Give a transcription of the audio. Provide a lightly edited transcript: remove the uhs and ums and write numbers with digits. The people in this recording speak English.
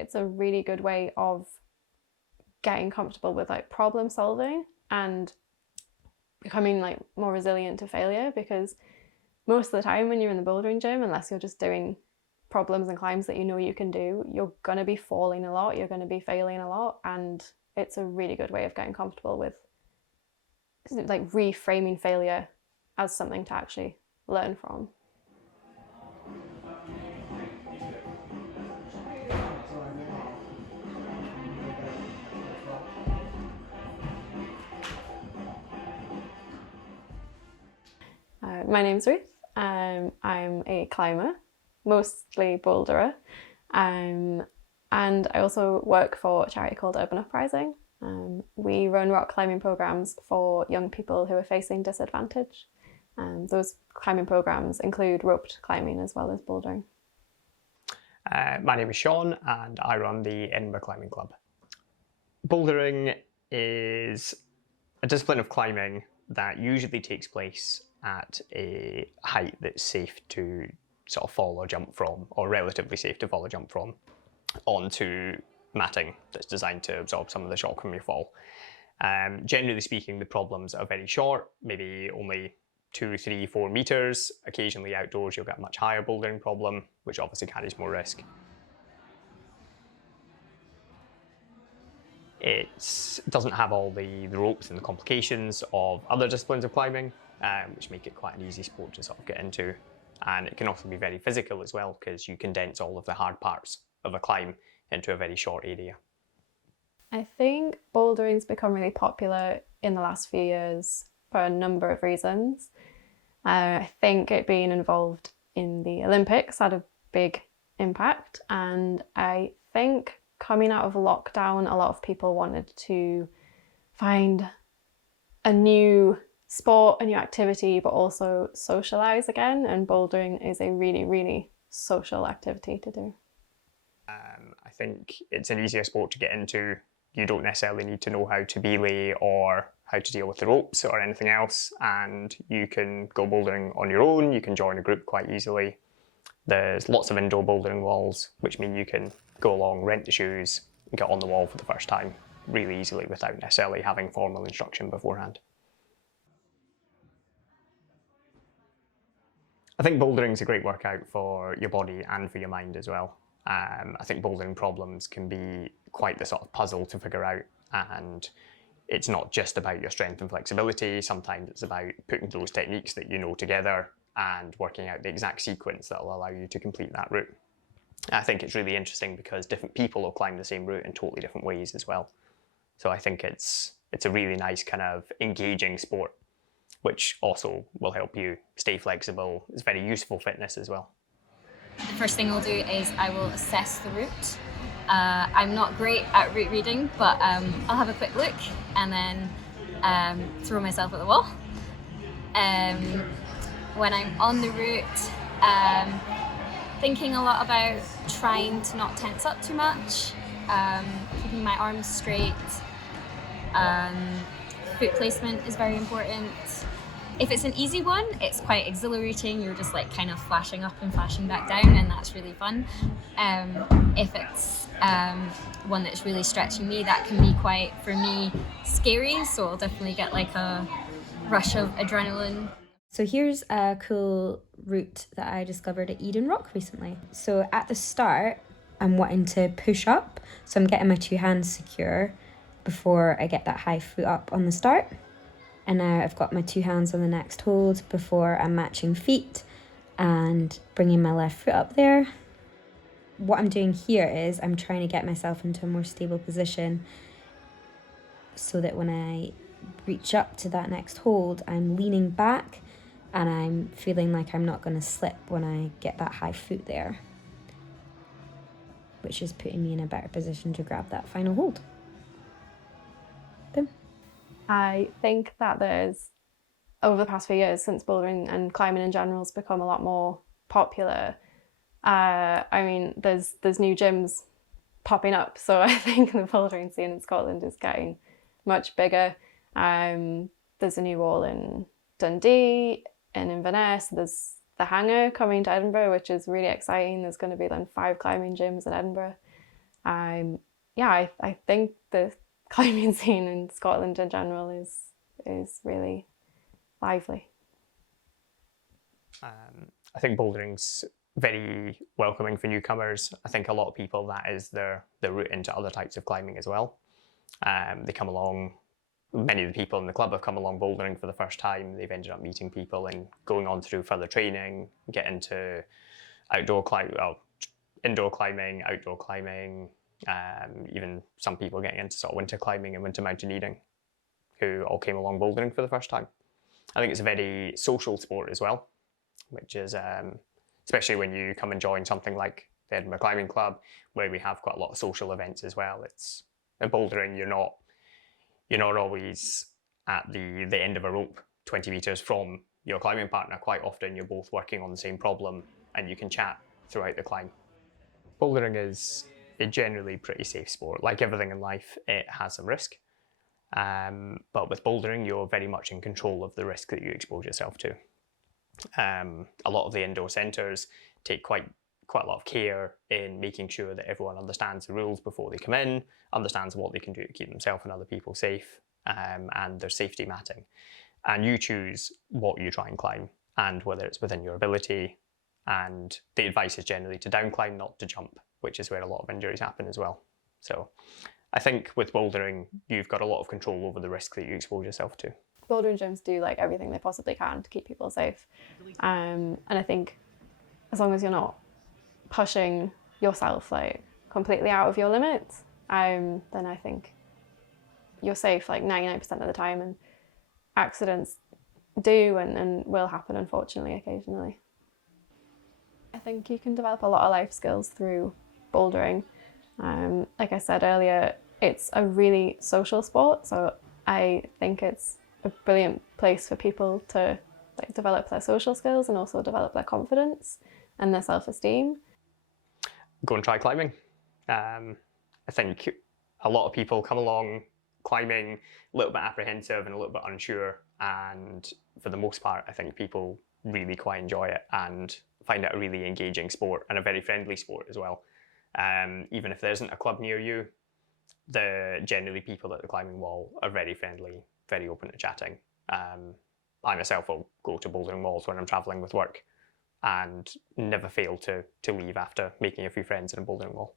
it's a really good way of getting comfortable with like problem solving and becoming like more resilient to failure, because most of the time when you're in the bouldering gym, unless you're just doing problems and climbs that you know you can do, you're going to be falling a lot, you're going to be failing a lot, and it's a really good way of getting comfortable with like reframing failure as something to actually learn from. My name's Ruth. I'm a climber, mostly boulderer, and I also work for a charity called Urban Uprising. We run rock climbing programs for young people who are facing disadvantage. Those climbing programs include roped climbing as well as bouldering. My name is Sean and I run the Edinburgh Climbing Club. Bouldering is a discipline of climbing that usually takes place at a height that's safe to sort of fall or jump from, or relatively safe to fall or jump from, onto matting that's designed to absorb some of the shock from your fall. Generally speaking, the problems are very short, maybe only 2, 3, 4 meters. Occasionally outdoors you'll get a much higher bouldering problem, which obviously carries more risk. It doesn't have all the ropes and the complications of other disciplines of climbing, which make it quite an easy sport to sort of get into. And it can also be very physical as well, because you condense all of the hard parts of a climb into a very short area. I think bouldering's become really popular in the last few years for a number of reasons. I think it being involved in the Olympics had a big impact, and I think coming out of lockdown, a lot of people wanted to find a new sport, a new activity, but also socialise again, and bouldering is a really, really social activity to do. I think it's an easier sport to get into. You don't necessarily need to know how to belay or how to deal with the ropes or anything else, and you can go bouldering on your own, you can join a group quite easily. There's lots of indoor bouldering walls, which mean you can go along, rent the shoes, and get on the wall for the first time really easily without necessarily having formal instruction beforehand. I think bouldering is a great workout for your body and for your mind as well. I think bouldering problems can be quite the sort of puzzle to figure out, and it's not just about your strength and flexibility. Sometimes it's about putting those techniques that you know together and working out the exact sequence that will allow you to complete that route. I think it's really interesting because different people will climb the same route in totally different ways as well. So I think it's a really nice kind of engaging sport, which also will help you stay flexible. It's very useful fitness as well. The first thing I'll do is I will assess the route. I'm not great at route reading, but I'll have a quick look and then throw myself at the wall. When I'm on the route, thinking a lot about trying to not tense up too much, keeping my arms straight. Foot placement is very important. If it's an easy one, it's quite exhilarating. You're just like kind of flashing up and flashing back down, and that's really fun. If it's one that's really stretching me, that can be quite, for me, scary. So I'll definitely get like a rush of adrenaline. So here's a cool route that I discovered at Eden Rock recently. So at the start, I'm wanting to push up. So I'm getting my 2 hands secure before I get that high foot up on the start. And now I've got my 2 hands on the next hold before I'm matching feet and bringing my left foot up there. What I'm doing here is I'm trying to get myself into a more stable position so that when I reach up to that next hold, I'm leaning back and I'm feeling like I'm not going to slip when I get that high foot there, which is putting me in a better position to grab that final hold. Boom. I think that there's, over the past few years, since bouldering and climbing in general has become a lot more popular, I mean, there's new gyms popping up, so I think the bouldering scene in Scotland is getting much bigger. There's a new wall in Dundee and Inverness. There's the Hangar coming to Edinburgh, which is really exciting. There's going to be then 5 climbing gyms in Edinburgh. Yeah, I think the climbing scene in Scotland in general is really lively. I think bouldering's very welcoming for newcomers. I think a lot of people, that is their route into other types of climbing as well. They come along, many of the people in the club have come along bouldering for the first time. They've ended up meeting people and going on through further training, get into indoor climbing, outdoor climbing, even some people getting into sort of winter climbing and winter mountaineering, who all came along bouldering for the first time. I think it's a very social sport as well, which is, especially when you come and join something like the Edinburgh Climbing Club, where we have quite a lot of social events as well. It's in bouldering, you're not always at the end of a rope 20 meters from your climbing partner. Quite often you're both working on the same problem and you can chat throughout the climb. Bouldering is a generally pretty safe sport. Like everything in life, it has some risk. But with bouldering, you're very much in control of the risk that you expose yourself to. A lot of the indoor centres take quite a lot of care in making sure that everyone understands the rules before they come in, understands what they can do to keep themselves and other people safe, and there's safety matting. And you choose what you try and climb and whether it's within your ability. And the advice is generally to down climb, not to jump, which is where a lot of injuries happen as well. So I think with bouldering, you've got a lot of control over the risk that you expose yourself to. Bouldering gyms do like everything they possibly can to keep people safe. And I think as long as you're not pushing yourself like completely out of your limits, then I think you're safe like 99% of the time, and accidents do and will happen, unfortunately, occasionally. I think you can develop a lot of life skills through bouldering. Like I said earlier, it's a really social sport, so I think it's a brilliant place for people to like develop their social skills and also develop their confidence and their self-esteem. Go and try climbing. I think a lot of people come along climbing a little bit apprehensive and a little bit unsure, and for the most part I think people really quite enjoy it and find it a really engaging sport and a very friendly sport as well. Even if there isn't a club near you, generally people at the climbing wall are very friendly, very open to chatting. I myself will go to bouldering walls when I'm travelling with work and never fail to leave after making a few friends in a bouldering wall.